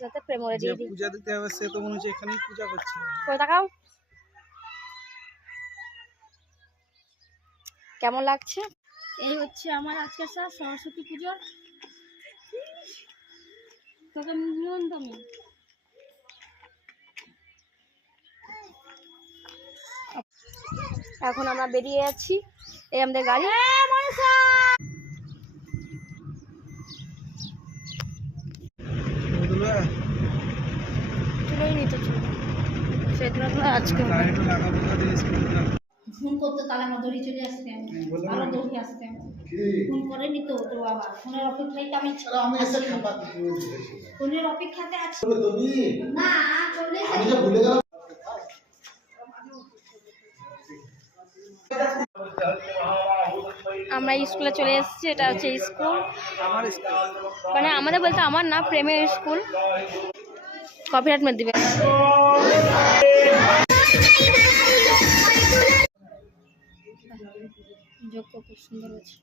সাথে প্রেম করে দিয়ে দিই। পূজা দিতে হবে সে তো মনে হচ্ছে এখানেই পূজা করছে। কই তাকাও, কেমন লাগছে? এই হচ্ছে আমার আজকের সরস্বতী পুজোর তোকে নিমন্ত্রণ। এখন আমরা বেরিয়ে যাচ্ছি, এই আমাদের গাড়ি। চলেই নিতে আজকে ফোন করতে তাহলে আমার দড়ি চলে আসতে, আরো দৌড়ে আসতে ফোন করে নিত তো বাবা। ফোনের অপেক্ষায় আমি ফোনের অপেক্ষাতে আছি না চলে আমরা স্কুলে চলে এসেছি। এটা হচ্ছে স্কুল, মানে আমাদের বলতে আমার না, প্রেমের স্কুল। কপিরাইট মেরে দিবে। যোগ্য খুব সুন্দর আছে।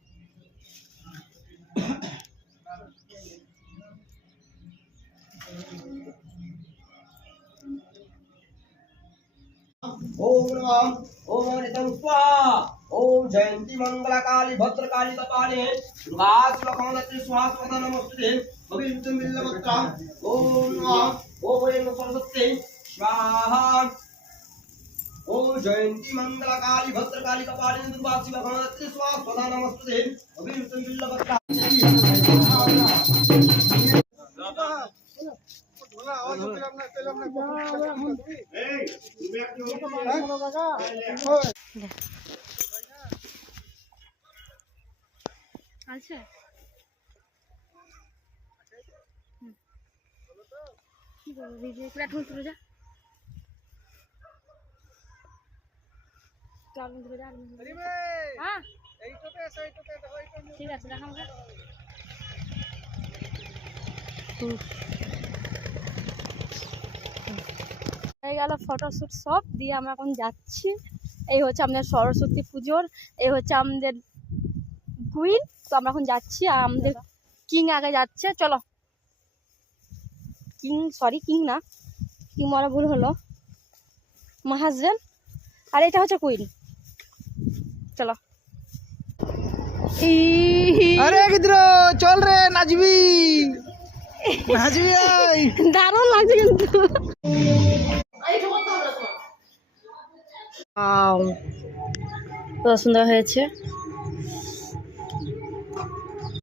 ओम नमः ओम नितं स्वाहा ओम जयंती मंगलकाली भद्रकाली कपाले दुर्गा शिवकामदत्ति स्वाहा स्वधा नमस्ते भविष्यं बिल्लवत्रां ओम नमः ओम वैन सरस्वती स्वाहा ओम जयंती मंगलकाली भद्रकाली कपाले दुर्गा शिवकामदत्ति स्वाहा स्वधा नमस्ते भविष्यं बिल्लवत्रां আচ্ছা কি করবো, ভিডিও করে এখন তুলে যা, তুলে যা। হ্যাঁ ঠিক আছে, দেখা আমাকে। হয়ে গেল ফটোশ্যুট সব দিয়ে আমরা এখন যাচ্ছি। এই হচ্ছে আমাদের সরস্বতী পুজোর, এই হচ্ছে আমাদের কুইন। তো আমরা এখন যাচ্ছি, আর আমাদের কিং আগে যাচ্ছে। চলো, কিং কিং না, কিং বলা ভুল হলো, আমার হাজবেন্ড। আর এটা হচ্ছে কুইন। চলো। আরে গিদ্র চল রে, নাচবি নাচবি। দারুণ লাগছে কিন্তু, কত সুন্দর হয়েছে।